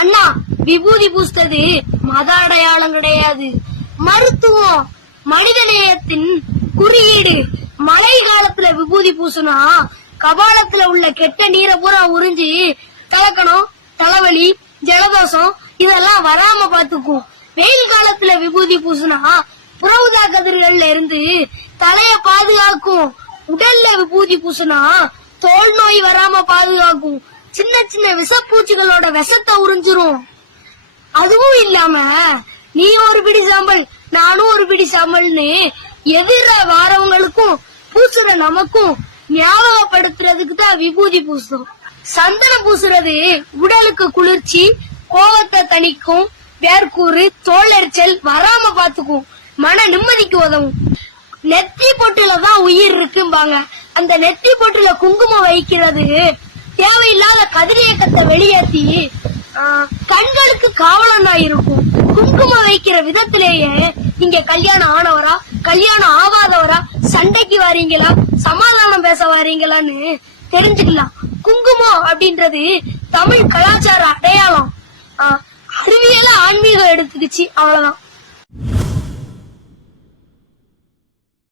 அண்ணா, விபூதி பூசுறது மத அடையாளம் கிடையாது, மருத்துவம், மனித நேயத்தின் குறியீடு. மழை காலத்துல விபூதி பூசுனா கபாலத்துல உள்ள கெட்ட நீரை பூரா உறிஞ்சி தலக்கணம், தலைவலி, ஜலதோஷம் இதெல்லாம் வராம பாத்துக்கும். வெயில் காலத்துல விபூதி பூசுனா புறவுதா கதிர்கள்ல இருந்து தலைய பாதுகாக்கும். உடல்ல விபூதி பூசுனா தோல் நோய் வராம பாதுகாக்கும். சின்ன சின்ன விஷப்பூச்சிகளோட விஷத்தை உறிஞ்சிரும். அதுவும் இல்லாம நீ ஒரு பிடி சாம்பல், நானும் ஒரு பிடி சாம்பல்னு எதிர வாரவங்களுக்கும் பூசுற நமக்கும் ஞாபகப்படுத்துறதுக்கு தான் விபூதி பூசும். சந்தனம் பூசுறது உடலுக்கு குளிர்ச்சி, கோவத்தை தணிக்கும், வேர்க்கூறு, தோலெரிச்சல் வராம பாத்துக்கும், மன நிம்மதிக்கு உதவும். நெத்தி பொட்டுலதான் உயிர் இருக்கும்பாங்க. அந்த நெத்தி பொட்டுல குங்குமம் வைக்கிறது தேவையில்லாத கதிரியக்கத்தை வெளியேற்றி கண்களுக்கு காவலனா இருக்கும். குங்குமம் வைக்கிற விதத்திலேயே நீங்க கல்யாணம் ஆனவரா, கல்யாணம் ஆகாதவரா, சண்டைக்கு வாரீங்களா, சமாதானம் பேச வாரீங்களான்னு தெரிஞ்சுக்கலாம். குங்குமம் அப்படின்றது தமிழ் கலாச்சார அடையாளம். அறிவியல ஆன்மீகம் எடுத்துக்கிச்சு, அவ்வளவுதான்.